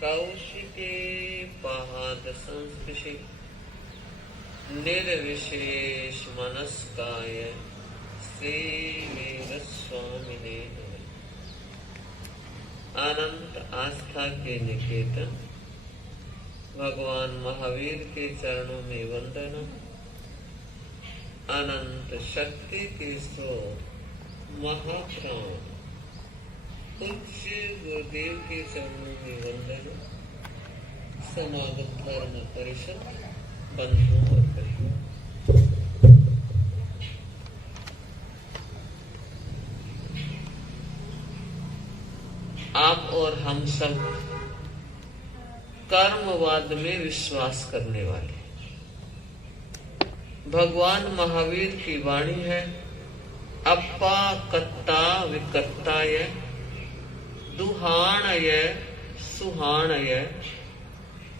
कौशिके पाद संस्पृशे निर्विशेष मनस्काय श्री वीर स्वामिने नमः। अनंत आस्था के निकेतन भगवान महावीर के चरणों में वंदना। अनंत शक्ति के स्रोत महाप्राण पूज्य गुरुदेव के चरणों में वंदना। समागम धर्म परिषद बंधुओं और भाइयों, आप और हम सब कर्मवाद में विश्वास करने वाले। भगवान महावीर की वाणी है, अप्पा कत्ता विकत्ताय दुहाणय सुहाणय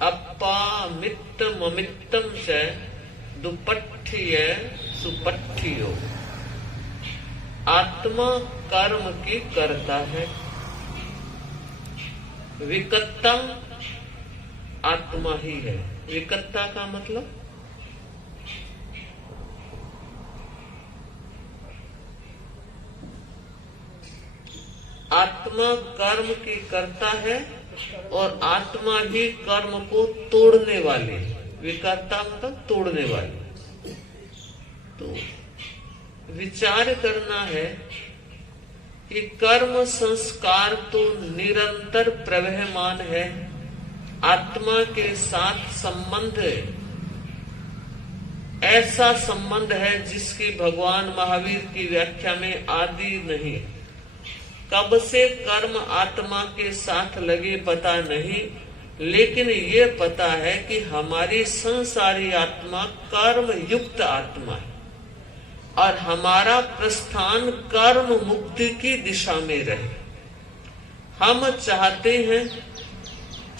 अप्पा मित्तम अमित्तम च दुपट्ठिय सुपट्ठियो। आत्मा कर्म की करता है, विकत्ता आत्मा ही है। विकत्ता का मतलब आत्मा कर्म की करता है और आत्मा ही कर्म को तोड़ने वाली। विकर्ता मतलब तोड़ने वाली। तो विचार करना है कि कर्म संस्कार तो निरंतर प्रवहमान है, आत्मा के साथ संबंध है। ऐसा संबंध है जिसकी भगवान महावीर की व्याख्या में आदि नहीं। कब से कर्म आत्मा के साथ लगे पता नहीं, लेकिन ये पता है कि हमारी संसारी आत्मा कर्म युक्त आत्मा है और हमारा प्रस्थान कर्म मुक्ति की दिशा में रहे। हम चाहते हैं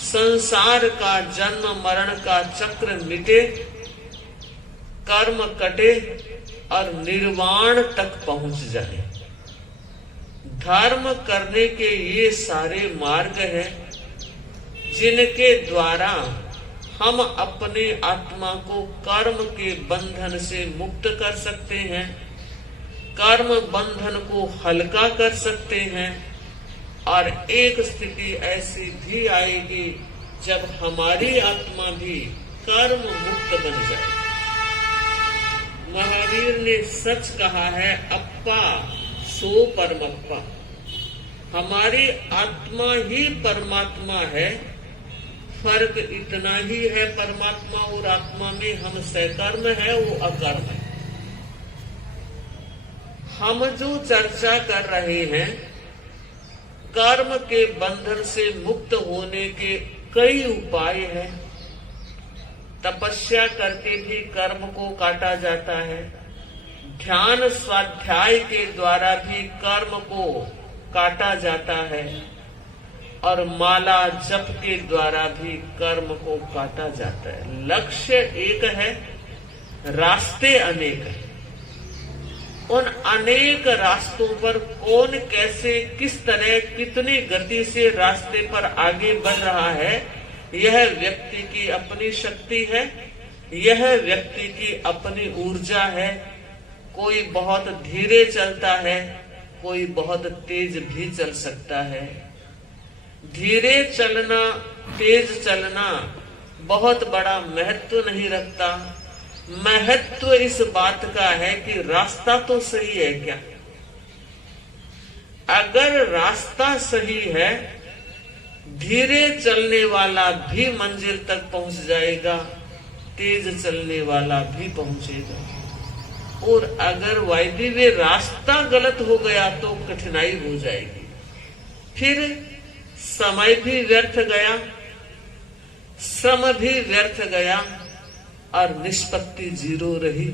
संसार का जन्म मरण का चक्र मिटे, कर्म कटे और निर्वाण तक पहुंच जाए। धर्म करने के ये सारे मार्ग हैं जिनके द्वारा हम अपने आत्मा को कर्म के बंधन से मुक्त कर सकते हैं, कर्म बंधन को हल्का कर सकते हैं और एक स्थिति ऐसी भी आएगी जब हमारी आत्मा भी कर्म मुक्त बन जाए। महावीर ने सच कहा है, अप्पा सो परमप्पा। हमारी आत्मा ही परमात्मा है। फर्क इतना ही है परमात्मा और आत्मा में, हम सकर्म है, वो अकर्म है। हम जो चर्चा कर रहे हैं कर्म के बंधन से मुक्त होने के कई उपाय हैं। तपस्या करके भी कर्म को काटा जाता है, ध्यान स्वाध्याय के द्वारा भी कर्म को काटा जाता है और माला जप के द्वारा भी कर्म को काटा जाता है। लक्ष्य एक है, रास्ते अनेक हैं। उन अनेक रास्तों पर कौन कैसे किस तरह कितनी गति से रास्ते पर आगे बढ़ रहा है, यह व्यक्ति की अपनी शक्ति है, यह व्यक्ति की अपनी ऊर्जा है। कोई बहुत धीरे चलता है, कोई बहुत तेज भी चल सकता है। धीरे चलना तेज चलना बहुत बड़ा महत्व नहीं रखता। महत्व इस बात का है कि रास्ता तो सही है क्या। अगर रास्ता सही है, धीरे चलने वाला भी मंजिल तक पहुंच जाएगा, तेज चलने वाला भी पहुंचेगा। और अगर वायदी वे रास्ता गलत हो गया तो कठिनाई हो जाएगी, फिर समय भी व्यर्थ गया, श्रम भी व्यर्थ गया और निष्पत्ति जीरो रही।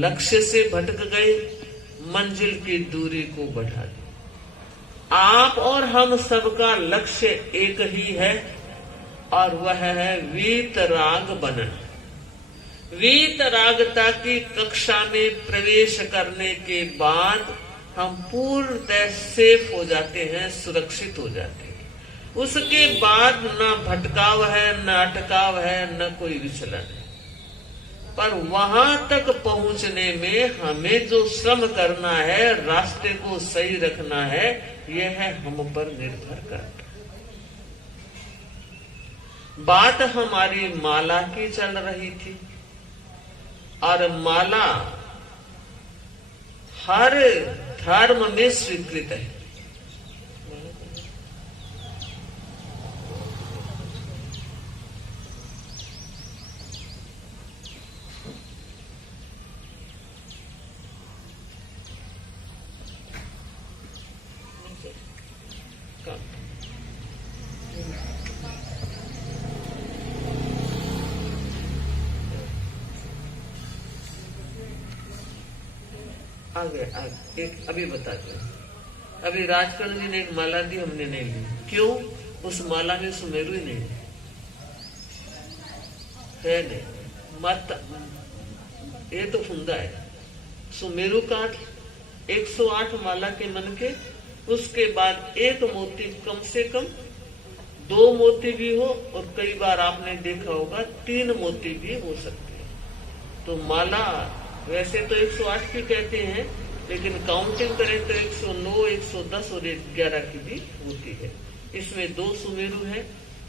लक्ष्य से भटक गए, मंजिल की दूरी को बढ़ा दी। आप और हम सबका लक्ष्य एक ही है और वह है वीतराग बनना। वीतरागता की कक्षा में प्रवेश करने के बाद हम पूर्णतः सेफ हो जाते हैं, सुरक्षित हो जाते हैं। उसके बाद न भटकाव है, न अटकाव है, न कोई विचलन है। पर वहां तक पहुंचने में हमें जो श्रम करना है, रास्ते को सही रखना है, यह है हम पर निर्भर करता। बात हमारी माला की चल रही थी और माला हर धर्म में स्वीकृत है। आगे एक अभी बताते हैं। अभी राजकरण जी ने एक माला दी, हमने नहीं ली। क्यों? उस माला में सुमेरु ही नहीं है, नहीं मत, ये तो फुंदा है। सुमेरु काट 108 माला के मन के, उसके बाद एक मोती, कम से कम 2 मोती भी हो, और कई बार आपने देखा होगा 3 मोती भी हो सकते हैं। तो माला वैसे तो 108 की कहते हैं, लेकिन काउंटिंग करें तो 109, 110 और 11 की भी होती है। इसमें 2 सुमेरु है,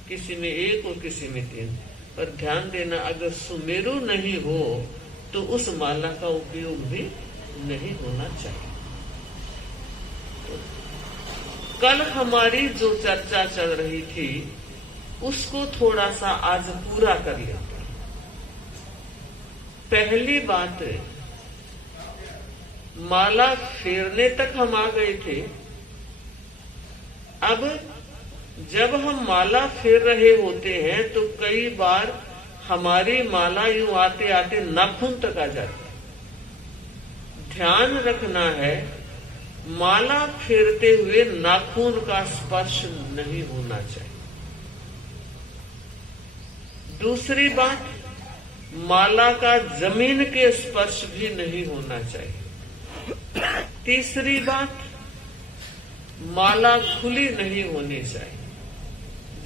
किसी में 1 और किसी में 3। पर ध्यान देना, अगर सुमेरु नहीं हो तो उस माला का उपयोग भी नहीं होना चाहिए। तो कल हमारी जो चर्चा चल रही थी उसको थोड़ा सा आज पूरा कर लेते हैं। पहली बात, माला फेरने तक हम आ गए थे। अब जब हम माला फेर रहे होते हैं तो कई बार हमारी माला यूं आते आते नाखून तक आ जाती है। ध्यान रखना है, माला फेरते हुए नाखून का स्पर्श नहीं होना चाहिए। दूसरी बात, माला का जमीन के स्पर्श भी नहीं होना चाहिए। तीसरी बात, माला खुली नहीं होनी चाहिए।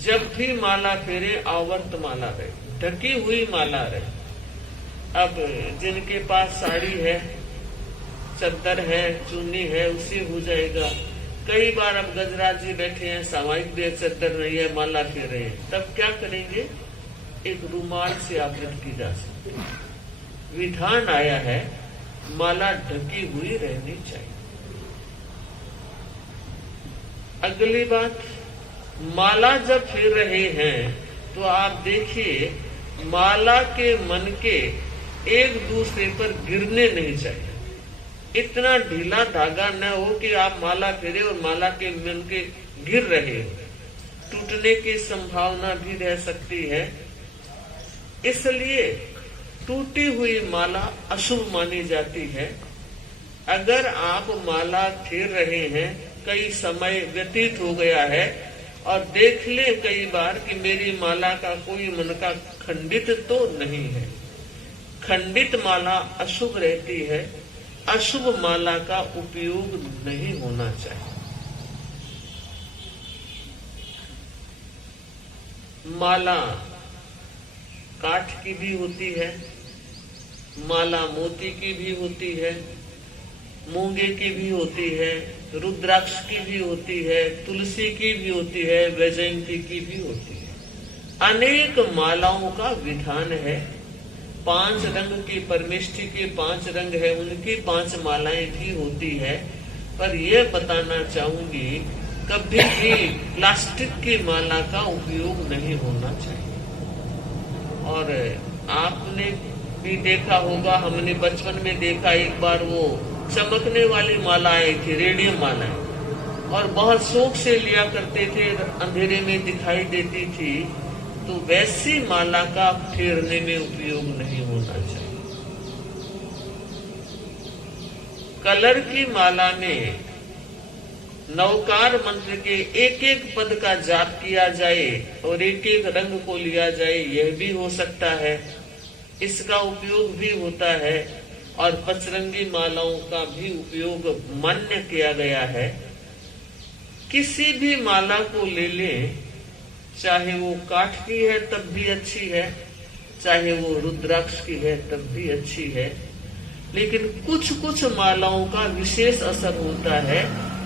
जब भी माला फेरे आवर्त माला रहे, ढकी हुई माला रहे। अब जिनके पास साड़ी है, चद्दर है, चुन्नी है, उसी हो जाएगा। कई बार अब गजराज जी बैठे हैं, सामायिक भी चद्दर नहीं है, माला फेर रहे हैं, तब क्या करेंगे? एक रुमाल से आवृत की जा सकती है। विधान आया है, माला ढकी हुई रहनी चाहिए। अगली बात, माला जब फेर रहे हैं तो आप देखिए, माला के मन के एक दूसरे पर गिरने नहीं चाहिए। इतना ढीला धागा न हो कि आप माला फेरे और माला के मन के गिर रहे हो, टूटने की संभावना भी रह सकती है। इसलिए टूटी हुई माला अशुभ मानी जाती है। अगर आप माला फेर रहे हैं, कई समय व्यतीत हो गया है, और देख ले कई बार कि मेरी माला का कोई मन का खंडित तो नहीं है। खंडित माला अशुभ रहती है, अशुभ माला का उपयोग नहीं होना चाहिए। माला काठ की भी होती है, माला मोती की भी होती है, मूंगे की भी होती है, रुद्राक्ष की भी होती है, तुलसी की भी होती है, वैजयंती की भी होती है। अनेक मालाओं का विधान है। 5 रंग की परमेष्ठी के 5 रंग है, उनकी 5 मालाएं भी होती है। पर यह बताना चाहूंगी, कभी भी प्लास्टिक की माला का उपयोग नहीं होना चाहिए। और आपने भी देखा होगा, हमने बचपन में देखा, एक बार वो चमकने वाली माला आई थी, रेडियम मालाएं, और बहुत शौक से लिया करते थे, अंधेरे में दिखाई देती थी। तो वैसी माला का फेरने में उपयोग नहीं होना चाहिए। कलर की माला में नवकार मंत्र के एक एक पद का जाप किया जाए और एक एक रंग को लिया जाए, यह भी हो सकता है, इसका उपयोग भी होता है। और पचरंगी मालाओं का भी उपयोग मान्य किया गया है। किसी भी माला को ले लें, चाहे वो काठ की है तब भी अच्छी है, चाहे वो रुद्राक्ष की है तब भी अच्छी है। लेकिन कुछ कुछ मालाओं का विशेष असर होता है।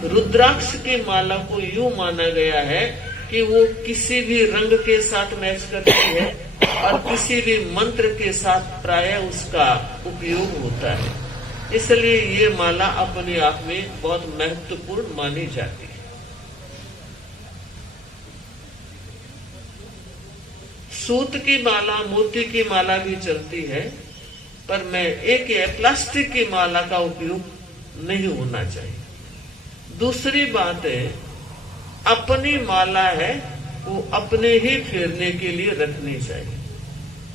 रुद्राक्ष की माला को यूं माना गया है कि वो किसी भी रंग के साथ मैच करती है और किसी भी मंत्र के साथ प्रायः उसका उपयोग होता है। इसलिए ये माला अपने आप में बहुत महत्वपूर्ण मानी जाती है। सूत की माला, मोती की माला भी चलती है, पर मैं एक प्लास्टिक की माला का उपयोग नहीं होना चाहिए। दूसरी बात है, अपनी माला है वो अपने ही फेरने के लिए रखनी चाहिए।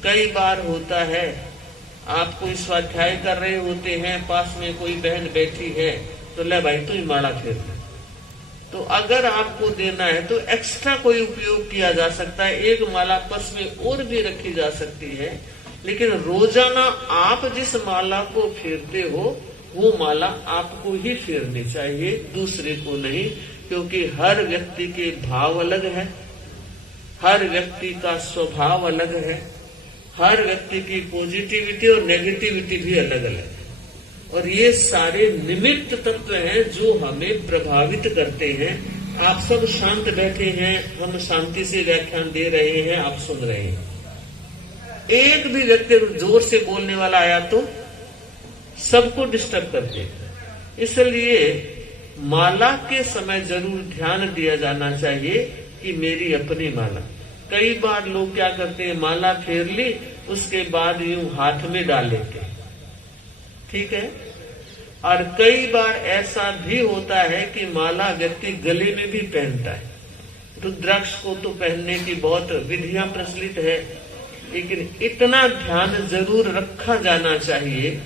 कई बार होता है आप कोई स्वाध्याय कर रहे होते हैं, पास में कोई बहन बैठी है तो ले भाई तू ही माला फेर ले। तो अगर आपको देना है तो एक्स्ट्रा कोई उपयोग किया जा सकता है, एक माला पर्स में और भी रखी जा सकती है। लेकिन रोजाना आप जिस माला को फेरते हो वो माला आपको ही फेरनी चाहिए, दूसरे को नहीं। क्योंकि हर व्यक्ति के भाव अलग है, हर व्यक्ति का स्वभाव अलग है, हर व्यक्ति की पॉजिटिविटी और नेगेटिविटी भी अलग अलग है। और ये सारे निमित्त तत्व हैं जो हमें प्रभावित करते हैं। आप सब शांत बैठे हैं, हम शांति से व्याख्यान दे रहे हैं, आप सुन रहे हैं। एक भी व्यक्ति जोर से बोलने वाला आया तो सबको डिस्टर्ब कर देगा। इसलिए माला के समय जरूर ध्यान दिया जाना चाहिए कि मेरी अपनी माला। कई बार लोग क्या करते हैं, माला फेर ली उसके बाद यूं हाथ में डाल लेते हैं, ठीक है। और कई बार ऐसा भी होता है कि माला व्यक्ति गले में भी पहनता है। रुद्राक्ष को तो पहनने की बहुत विधियां प्रचलित है, लेकिन इतना ध्यान जरूर रखा जाना चाहिए,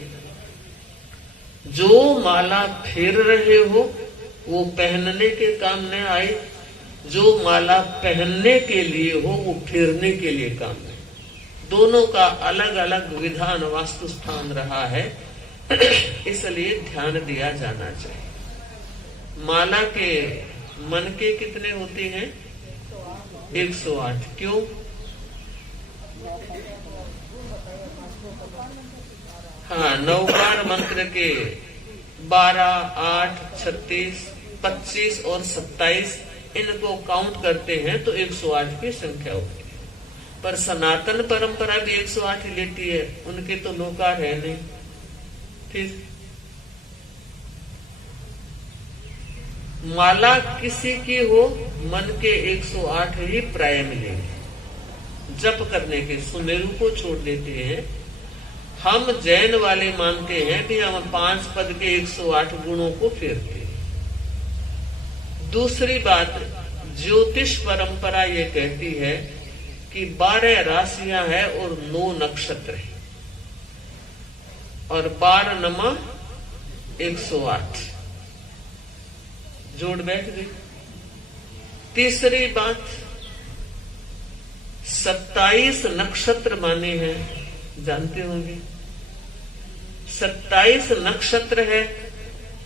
जो माला फेर रहे हो वो पहनने के काम न आए, जो माला पहनने के लिए हो वो फेरने के लिए काम आए। दोनों का अलग अलग विधान वास्तु स्थान रहा है, इसलिए ध्यान दिया जाना चाहिए। माला के मनके कितने होते हैं? 108। क्यों? हाँ, नवकार मंत्र के 12, 8, 36, 25 और 27 इनको काउंट करते हैं तो 108 की संख्या होती है। पर सनातन परंपरा भी 108 ही लेती है, उनके तो नौकार है नहीं। ठीक, माला किसी की हो मन के 108 ही प्राय मिलेंगे। जप करने के सुमेरु को छोड़ देते हैं। हम जैन वाले मानते हैं कि हम 5 पद के 108 गुणों को फेरते हैं। दूसरी बात, ज्योतिष परंपरा ये कहती है कि 12 राशियां हैं और 9 नक्षत्र हैं, और 12 नमा 108 जोड़ बैठ गई। तीसरी बात, 27 नक्षत्र माने हैं, जानते होंगे। 27 नक्षत्र है।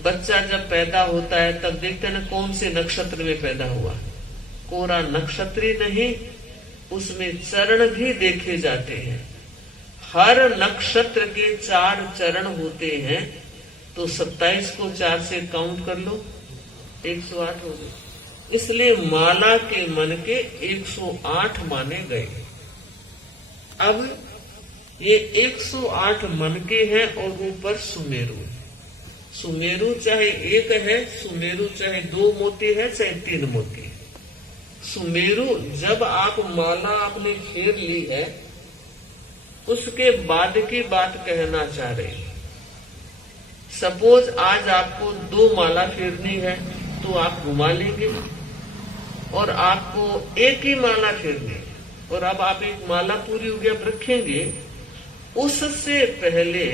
बच्चा जब पैदा होता है तब देखते हैं ना कौन से नक्षत्र में पैदा हुआ। कोरा नक्षत्र ही नहीं, उसमें चरण भी देखे जाते हैं। हर नक्षत्र के 4 चरण होते हैं, तो 27 को 4 से काउंट कर लो, 108 हो गए। इसलिए माला के मन के 108 माने गए। अब ये 108 मनके हैं और ऊपर सुमेरु। सुमेरु चाहे एक है, सुमेरु चाहे 2 मोती है, चाहे 3 मोती है। सुमेरु जब आप माला आपने फेर ली है उसके बाद की बात कहना चाह रहे हैं। सपोज आज आपको 2 माला फेरनी है तो आप घुमा लेंगे, और आपको एक ही माला फेरनी है और अब आप एक माला पूरी हो गया रखेंगे। उससे पहले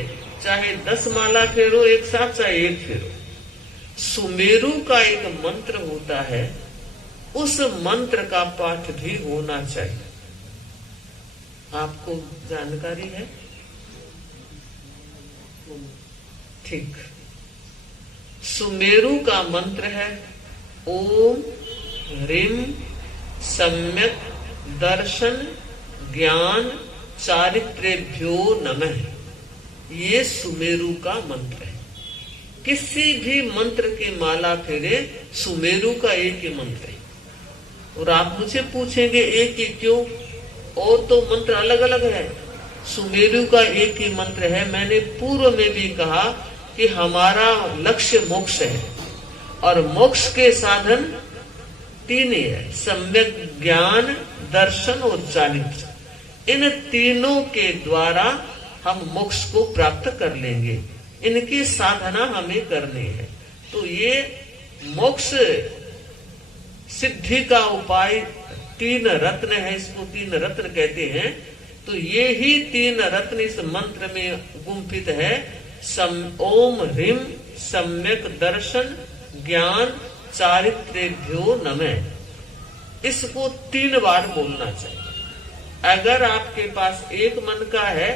चाहे 10 माला फेरो एक साथ, चाहे एक फेरो, सुमेरु का एक मंत्र होता है, उस मंत्र का पाठ भी होना चाहिए। आपको जानकारी है? ठीक। सुमेरु का मंत्र है ओम ह्रीम सम्यक दर्शन ज्ञान चारित्र्येभ्यो नमः। ये सुमेरु का मंत्र है। किसी भी मंत्र की माला फेरे सुमेरु का एक ही मंत्र है। और आप मुझे पूछेंगे एक ही क्यों, और तो मंत्र अलग अलग है, सुमेरु का एक ही मंत्र है। मैंने पूर्व में भी कहा कि हमारा लक्ष्य मोक्ष है और मोक्ष के साधन तीन ही है, सम्यक ज्ञान, दर्शन और चारित्र्य। इन तीनों के द्वारा हम मोक्ष को प्राप्त कर लेंगे। इनकी साधना हमें करनी है। तो ये मोक्ष सिद्धि का उपाय तीन रत्न है, इसको तीन रत्न कहते हैं। तो ये ही तीन रत्न इस मंत्र में गुंफित है। ओम ह्रीम सम्यक दर्शन ज्ञान चारित्र्येभ्यो नमः। इसको 3 बार बोलना चाहिए। अगर आपके पास एक मन का है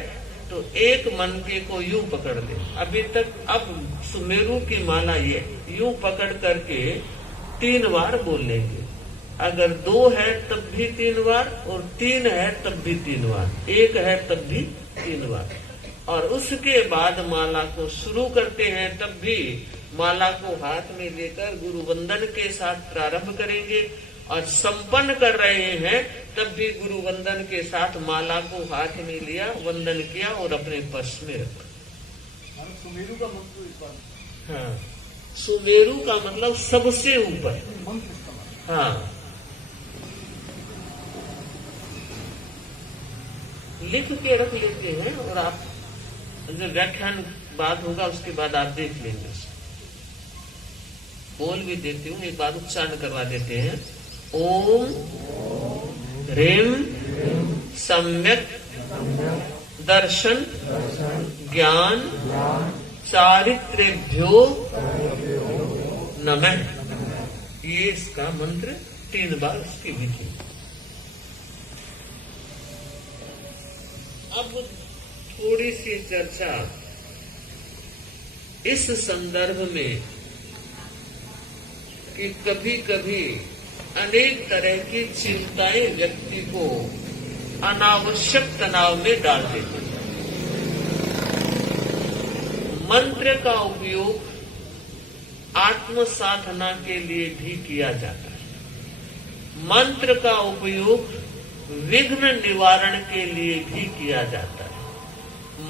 तो एक मन के को यूं पकड़ ले। अभी तक अब सुमेरु की माला ये यूं पकड़ करके 3 बार बोल लेंगे। अगर 2 है तब भी 3 बार, और 3 है तब भी 3 बार, 1 है तब भी 3 बार। और उसके बाद माला को शुरू करते हैं, तब भी माला को हाथ में लेकर गुरु वंदन के साथ प्रारंभ करेंगे। और संपन्न कर रहे हैं तब भी गुरु वंदन के साथ माला को हाथ में लिया, वंदन किया और अपने पर्स में रखा। सुमेरु का मंत्र। हाँ, सुमेरु का मतलब सबसे ऊपर। हाँ, लिख के रख लेते हैं और आप जब व्याख्यान बाद होगा उसके बाद आप देख लेंगे। बोल भी देती हूँ, एक बार उच्चारण करवा देते हैं। ओम ह्रीम सम्यक दर्शन ज्ञान चारित्र्येभ्यो नमः। ये इसका मंत्र 3 बार उसकी विधि। अब थोड़ी सी चर्चा इस संदर्भ में कि कभी कभी अनेक तरह की चिंताएं व्यक्ति को अनावश्यक तनाव में डाल देती हैं। मंत्र का उपयोग आत्म साधना के लिए भी किया जाता है। मंत्र का उपयोग विघ्न निवारण के लिए भी किया जाता है।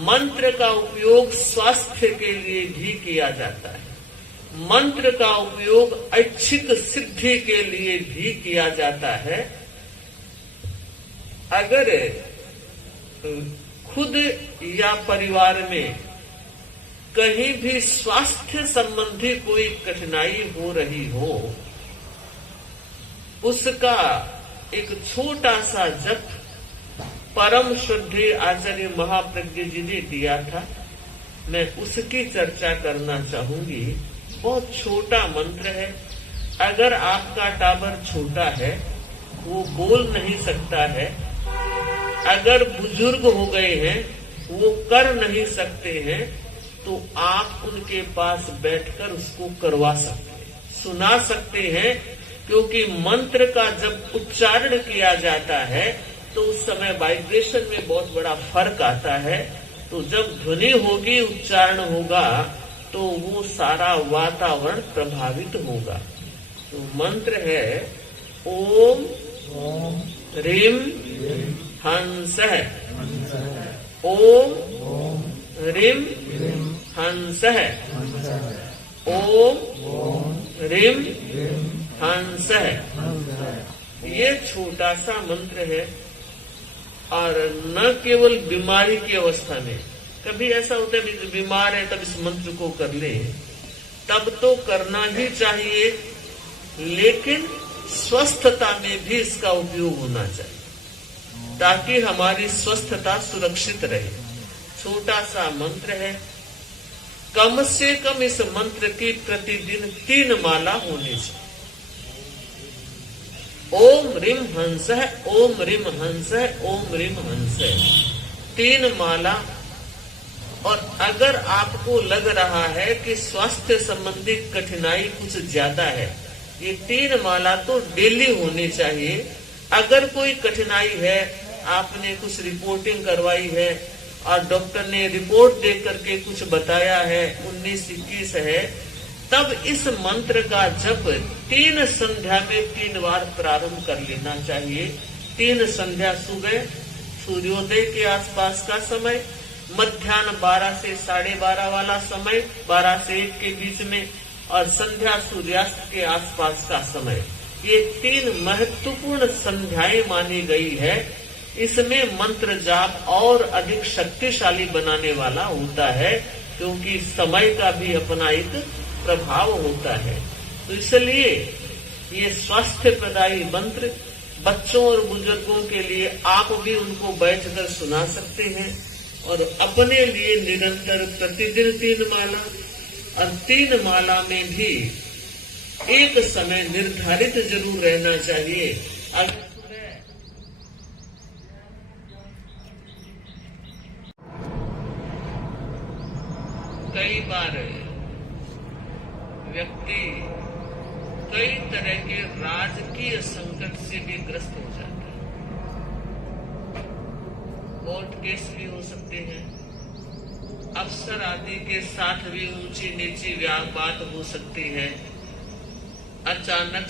मंत्र का उपयोग स्वास्थ्य के लिए भी किया जाता है। मंत्र का उपयोग ऐच्छिक सिद्धि के लिए भी किया जाता है। अगर खुद या परिवार में कहीं भी स्वास्थ्य संबंधी कोई कठिनाई हो रही हो, उसका एक छोटा सा जप परम श्रद्धेय आचार्य महाप्रज्ञ जी ने दिया था। मैं उसकी चर्चा करना चाहूंगी। बहुत छोटा मंत्र है। अगर आपका टाबर छोटा है, वो बोल नहीं सकता है, अगर बुजुर्ग हो गए हैं, वो कर नहीं सकते हैं, तो आप उनके पास बैठकर उसको करवा सकते हैं, सुना सकते हैं। क्योंकि मंत्र का जब उच्चारण किया जाता है तो उस समय वाइब्रेशन में बहुत बड़ा फर्क आता है। तो जब ध्वनि होगी, उच्चारण होगा, तो वो सारा वातावरण प्रभावित होगा। तो मंत्र है ओम ह्रीम हंसः। ओम ह्रीम हंसः। ओम ह्रीम हंसः। ये छोटा सा मंत्र है। और न केवल बीमारी की अवस्था में, कभी ऐसा होता है बीमार है तब इस मंत्र को कर ले, तब तो करना ही चाहिए, लेकिन स्वस्थता में भी इसका उपयोग होना चाहिए ताकि हमारी स्वस्थता सुरक्षित रहे। छोटा सा मंत्र है। कम से कम इस मंत्र की प्रतिदिन 3 माला होनी चाहिए। ओम ह्रीम हंसः, ओम ह्रीम हंसः, ओम ह्रीम हंसः, 3 माला। और अगर आपको लग रहा है कि स्वास्थ्य संबंधी कठिनाई कुछ ज्यादा है, ये 3 माला तो डेली होनी चाहिए। अगर कोई कठिनाई है, आपने कुछ रिपोर्टिंग करवाई है और डॉक्टर ने रिपोर्ट देख करके कुछ बताया है 19-21 है, तब इस मंत्र का जप 3 संध्या में 3 बार प्रारंभ कर लेना चाहिए। 3 संध्या सुबह सूर्योदय के आसपास का समय, मध्याह्न 12 से 12:30 वाला समय, 12 से 1 के बीच में, और संध्या सूर्यास्त के आसपास का समय। ये 3 महत्वपूर्ण संध्याएं मानी गई है। इसमें मंत्र जाप और अधिक शक्तिशाली बनाने वाला होता है, क्योंकि समय का भी अपना एक प्रभाव होता है। तो इसलिए ये स्वास्थ्य प्रदायी मंत्र बच्चों और बुजुर्गों के लिए आप भी उनको बैठकर सुना सकते हैं और अपने लिए निरंतर प्रतिदिन 3 माला, और 3 माला में भी एक समय निर्धारित जरूर रहना चाहिए। अगर कई बार व्यक्ति कई तरह के राजकीय संकट से भी ग्रस्त हो जाता है। कोर्ट केस भी हो सकते हैं, अफसर आदि के साथ भी ऊंची नीची बात हो सकती है। अचानक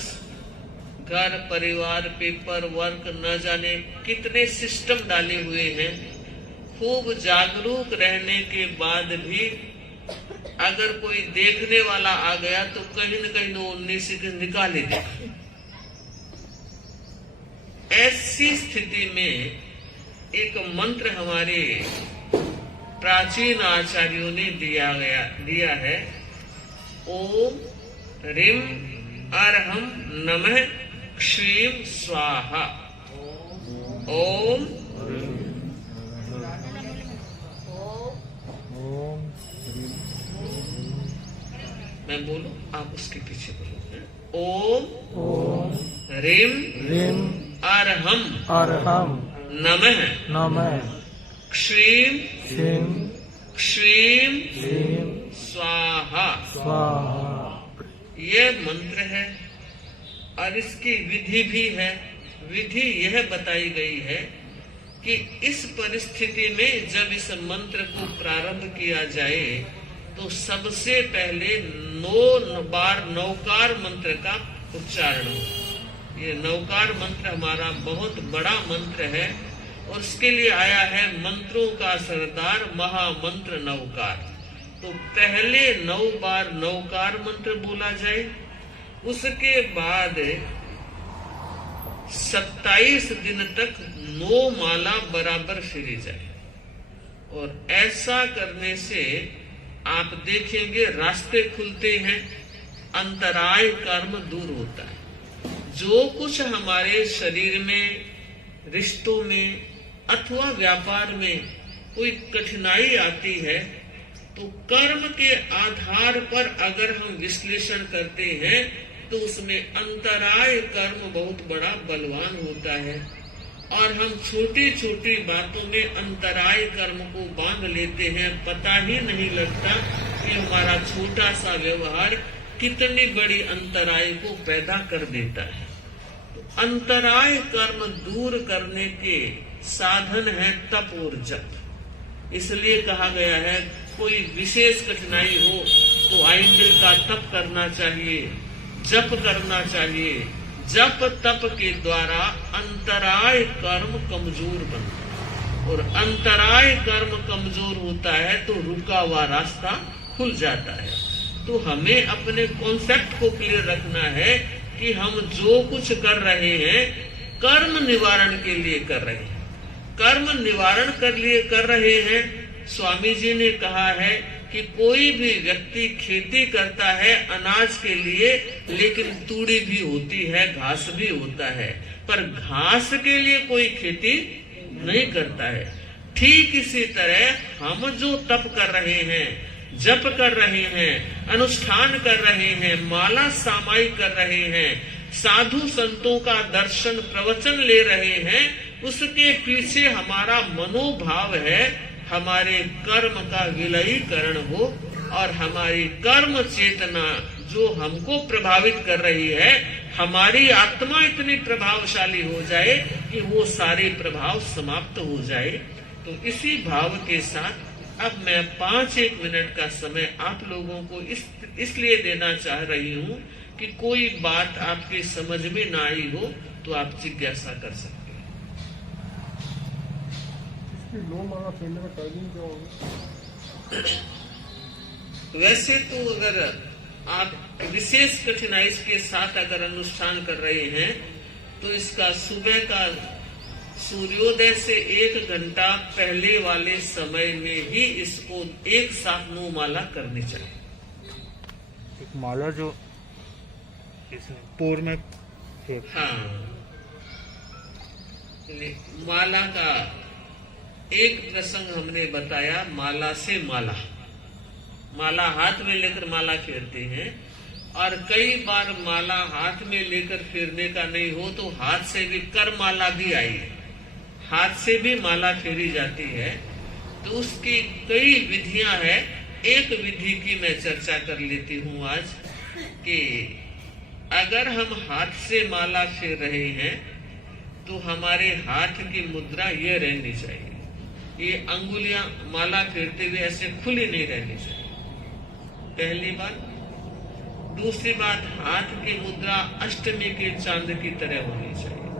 घर परिवार पेपर वर्क न जाने कितने सिस्टम डाले हुए हैं। खूब जागरूक रहने के बाद भी अगर कोई देखने वाला आ गया तो कहीं न कहीं वो 19 से निकाल ही देगा। ऐसी स्थिति में एक मंत्र हमारे प्राचीन आचार्यों ने दिया है। ओम ह्रीं अर्हं नमः क्षीं स्वाहा। ओम मैं बोलूं, आप उसके पीछे बोलो। ओम ह्रीं अर्हं नमः क्षीं स्वाहा। ये मंत्र है और इसकी विधि भी है। विधि यह बताई गई है कि इस परिस्थिति में जब इस मंत्र को प्रारंभ किया जाए तो सबसे पहले 9 बार नौकार मंत्र का उच्चारण हो। ये नौकार मंत्र हमारा बहुत बड़ा मंत्र है और उसके लिए आया है मंत्रों का सरदार महामंत्र नौकार। तो पहले 9 बार नौकार मंत्र बोला जाए, उसके बाद 27 दिन तक 9 माला बराबर फेरी जाए। और ऐसा करने से आप देखेंगे रास्ते खुलते हैं, अंतराय कर्म दूर होता है। जो कुछ हमारे शरीर में, रिश्तों में अथवा व्यापार में कोई कठिनाई आती है तो कर्म के आधार पर अगर हम विश्लेषण करते हैं तो उसमें अंतराय कर्म बहुत बड़ा बलवान होता है। और हम छोटी छोटी बातों में अंतराय कर्म को बांध लेते हैं, पता ही नहीं लगता कि हमारा छोटा सा व्यवहार कितनी बड़ी अंतराय को पैदा कर देता है। तो अंतराय कर्म दूर करने के साधन है तप और जप। इसलिए कहा गया है कोई विशेष कठिनाई हो तो आइंदिल का तप करना चाहिए, जप करना चाहिए। जप तप के द्वारा अंतराय कर्म कमजोर बनता है और अंतराय कर्म कमजोर होता है तो रुका हुआ रास्ता खुल जाता है। तो हमें अपने कॉन्सेप्ट को क्लियर रखना है कि हम जो कुछ कर रहे हैं कर्म निवारण के लिए कर रहे हैं। कर्म निवारण कर रहे हैं। स्वामी जी ने कहा है कि कोई भी व्यक्ति खेती करता है अनाज के लिए, लेकिन तूड़ी भी होती है, घास भी होता है, पर घास के लिए कोई खेती नहीं करता है। ठीक इसी तरह हम जो तप कर रहे हैं, जप कर रहे हैं, अनुष्ठान कर रहे हैं, माला सामाई कर रहे हैं, साधु संतों का दर्शन प्रवचन ले रहे हैं, उसके पीछे हमारा मनोभाव है हमारे कर्म का विलयीकरण हो और हमारी कर्म चेतना जो हमको प्रभावित कर रही है हमारी आत्मा इतनी प्रभावशाली हो जाए कि वो सारे प्रभाव समाप्त हो जाए। तो इसी भाव के साथ अब मैं 5-1 मिनट का समय आप लोगों को इसलिए देना चाह रही हूँ कि कोई बात आपके समझ में ना आई हो तो आप जिज्ञासा कर सकते हैं। इसकी 9 माला फेरने का टाइमिंग क्या होगा? वैसे तो अगर आप विशेष कठिनाई के साथ अगर अनुष्ठान कर रहे हैं तो इसका सुबह का सूर्योदय से 1 घंटा पहले वाले समय में ही इसको एक साथ 9 माला करनी चाहिए। एक माला जो पूर्व में हाँ, माला का एक प्रसंग हमने बताया, माला से माला, माला हाथ में लेकर माला फेरते हैं, और कई बार माला हाथ में लेकर फेरने का नहीं हो तो हाथ से भी कर माला भी आई है, हाथ से भी माला फेरी जाती है। तो उसकी कई विधियां हैं। एक विधि की मैं चर्चा कर लेती हूँ आज कि अगर हम हाथ से माला फेर रहे हैं तो हमारे हाथ की मुद्रा ये रहनी चाहिए, ये अंगुलियां माला फेरते हुए ऐसे खुली नहीं रहनी चाहिए, पहली बात। दूसरी बात, हाथ की मुद्रा अष्टमी के चांद की तरह होनी चाहिए।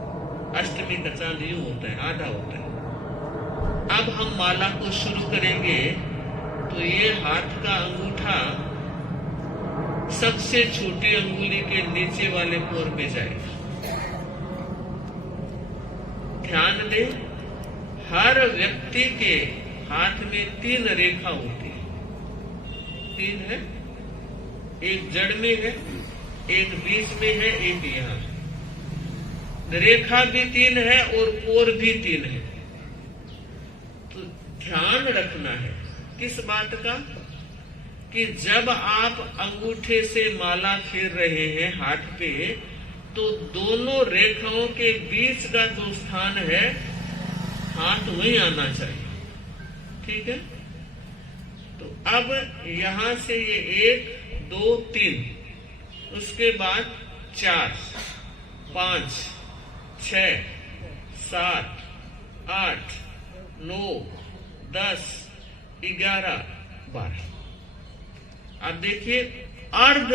अष्टमी का चांद यूं होता है, आधा होता है। अब हम माला को शुरू करेंगे तो ये हाथ का अंगूठा सबसे छोटी अंगुली के नीचे वाले पोर पे जाएगा। ध्यान दें, हर व्यक्ति के हाथ में 3 रेखा होती है। 3 है, एक जड़ में है, एक बीच में है, एक यहाँ। रेखा भी 3 है और पोर भी 3 है। तो ध्यान रखना है किस बात का कि जब आप अंगूठे से माला फेर रहे हैं हाथ पे, तो दोनों रेखाओं के बीच का जो स्थान है हाथ वहीं आना चाहिए, ठीक है। तो अब यहां से ये 1 2 3, उसके बाद 4 5 6 7 8 9 10 11 12। आप देखिए अर्ध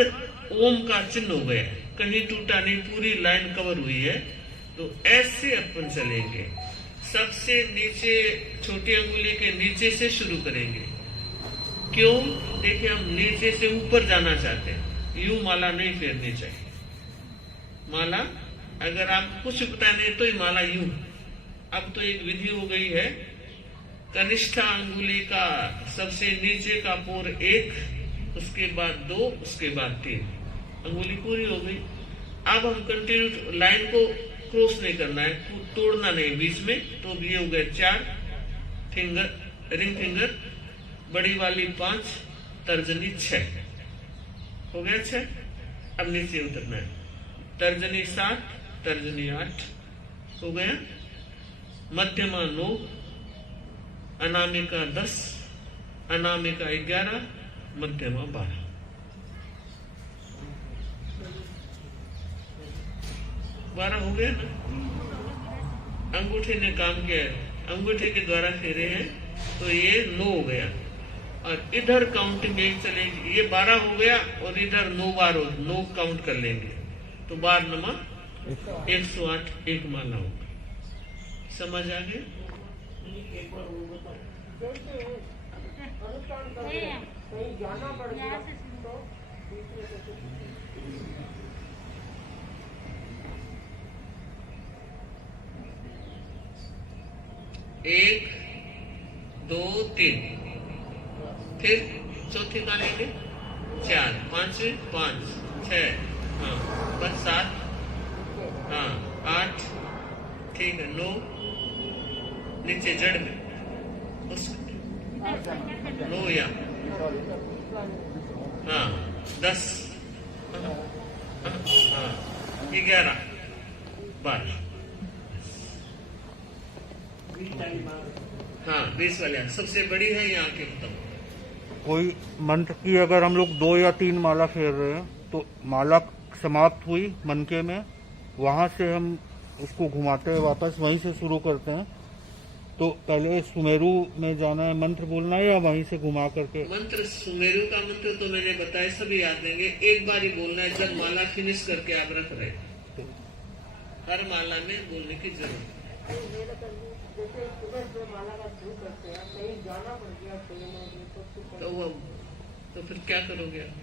ओम का चिन्ह हो गया, कहीं टूटा नहीं, पूरी लाइन कवर हुई है। तो ऐसे अपन चलेंगे, सबसे नीचे छोटी अंगुली के नीचे से शुरू करेंगे। क्यों? देखिए हम नीचे से ऊपर जाना चाहते हैं, यूं माला नहीं फेरनी चाहिए। माला अगर आप कुछ पता नहीं तो ही माला यूं। अब तो एक विधि हो गई है, कनिष्ठा अंगुली का सबसे नीचे का पोर 1, उसके बाद 2, उसके बाद 3, अंगुली पूरी हो गई। अब हम कंटिन्यू लाइन को क्रॉस नहीं करना है, तोड़ना नहीं बीच में। तो ये हो गए 4 फिंगर, रिंग फिंगर, बड़ी वाली 5, तर्जनी 6, हो गया 6। अब नीचे उतरना है, तर्जनी 7, तर्जनी 8, हो गया। मध्यमा 9, अनामिका 10, अनामिका 11, मध्यमा 12। हो गया ना? अंगूठे ने काम किया है, अंगूठे के द्वारा फेरे हैं तो ये 9 हो गया। और इधर काउंटिंग 1 चलेगी, ये 12 हो गया और इधर 9 बार 9 काउंट कर लेंगे तो 12 नमा 108 एक माला होगा। समझ आ गया? कहीं जाना पड़ गया तो 1 2 3, फिर चौथी का लेंगे 4 5 5 6, हाँ बस 7, हाँ 8, ठीक है 9, नीचे जड़ में उस 9 या हाँ 10, हाँ 11 12, हाँ 20 वाले सबसे बड़ी है यहाँ के बताओ। कोई मंत्र की अगर हम लोग 2 या 3 माला फेर रहे हैं तो माला समाप्त हुई मनके में, वहाँ से हम उसको घुमाते हैं वापस, वहीं से शुरू करते हैं। तो पहले सुमेरु में जाना है, मंत्र बोलना है, या वहीं से घुमा करके? मंत्र, सुमेरु का मंत्र तो मैंने बताया, सभी याद देंगे। एक बार ही बोलना है, जब माला फिनिश करके आप रख रहे हैं। हर माला में बोलने की जरूरत है। जैसे सुबह से माला का शुरू करते हैं, कहीं जाना पड़ गया ट्रेन और तो वो तो फिर क्या करोगे आप?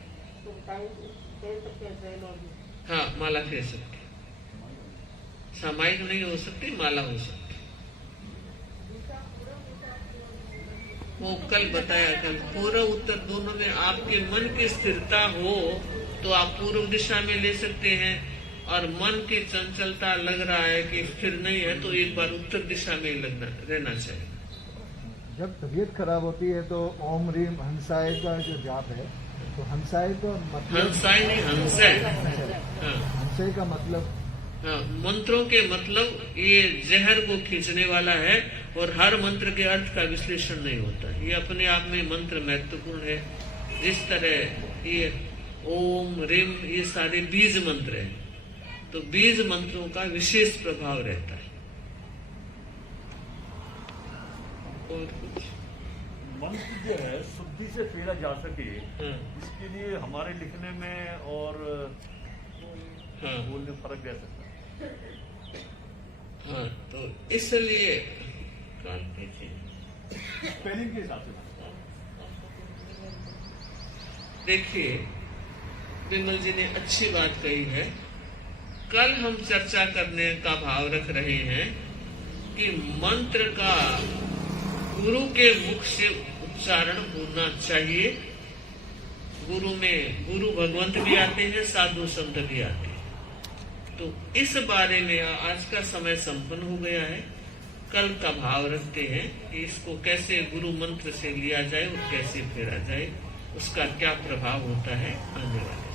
तो टाइम फेर सकते हैं ट्रेन और हाँ, माला फेर सकते, सामायिक नहीं हो सकती, माला हो सकती। वो कल बताया, कल पूर्व उत्तर दोनों में आपके मन की स्थिरता हो तो आप पूर्व दिशा में ले सकते हैं, और मन की चंचलता लग रहा है कि स्थिर नहीं है तो एक बार उत्तर दिशा में रहना चाहिए। जब तबीयत खराब होती है तो ओम रीम हंसाए का जो जाप है, तो हंसाए का मतलब, हंसाए नहीं, हंसाए। हाँ, हंसाए का मतलब, हाँ, मंत्रों के मतलब ये जहर को खींचने वाला है, और हर मंत्र के अर्थ का विश्लेषण नहीं होता। ये अपने आप में मंत्र महत्वपूर्ण है। जिस तरह ये ओम रीम ये सारे बीज मंत्र हैं, तो बीज मंत्रों का विशेष प्रभाव रहता है। और कुछ मंत्र जो है शुद्धि से फेरा जा सके, हाँ, इसके लिए हमारे लिखने में और हाँ, बोलने में फर्क रह सकता है। हाँ, तो इसलिए कान पीछे स्पेलिंग के हिसाब से देखिए, विमल जी ने अच्छी बात कही है। कल हम चर्चा करने का भाव रख रहे हैं कि मंत्र का गुरु के मुख से उच्चारण होना चाहिए। गुरु में गुरु भगवंत भी आते हैं, साधु संत भी आते हैं। तो इस बारे में आज का समय संपन्न हो गया है। कल का भाव रखते हैं कि इसको कैसे गुरु मंत्र से लिया जाए और कैसे फेरा जाए, उसका क्या प्रभाव होता है आने वाले।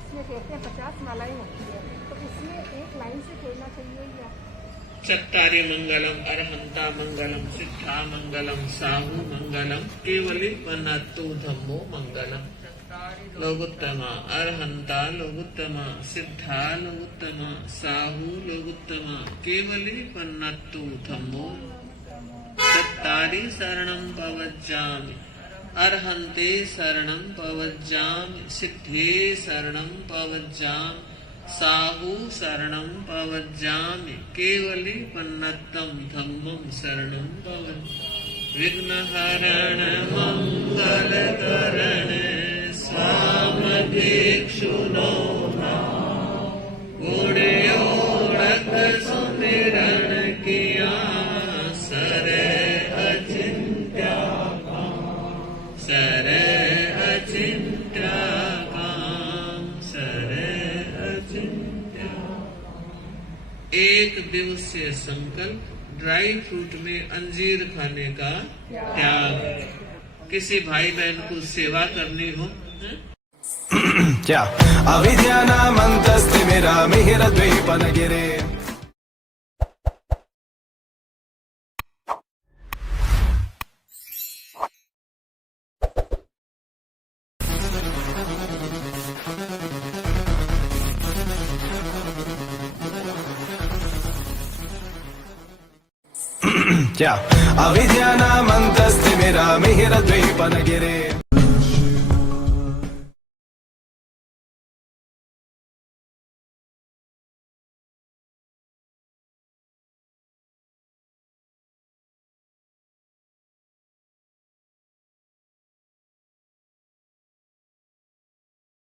इसमें कहते हैं 50 मालाएं होती है, तो इसमें एक लाइन से खेलना चाहिए या? चत्तारि मंगलम अरहंता मंगलम सिद्धा मंगलम साहु मंगलम केवली वनतु धम्मो मंगलम। लोगुत्तमा अरहंता लोगुत्तमा सिद्धा लोगुत्तमा साहु लोगुत्तमा केवली वनतु धम्मो। चत्तारि शरणं पवज्जामि अरहंते शरणं पवज्जामि सिद्धे शरणं पवज्जामि साहु शरणं पवज्जामि केवली पन्नतं धम्मं शरणं पवज्जामि। विघ्नहरण मंगलकरण स्वामभिक्षुनो गुणयोड़क सुमिरन किया सर अचिंत्य सर अचिंत्य काम सर अचिंत्य। एक दिवसीय संकल्प, ड्राई फ्रूट में अंजीर खाने का त्याग। किसी भाई बहन को सेवा करनी हो, क्या अविद्या नामन्तस्ति मेरा मिहिर द्वीपनगिरे। क्या अविद्या नामन्तस्ति मेरा मिहिर द्वीपनगिरे।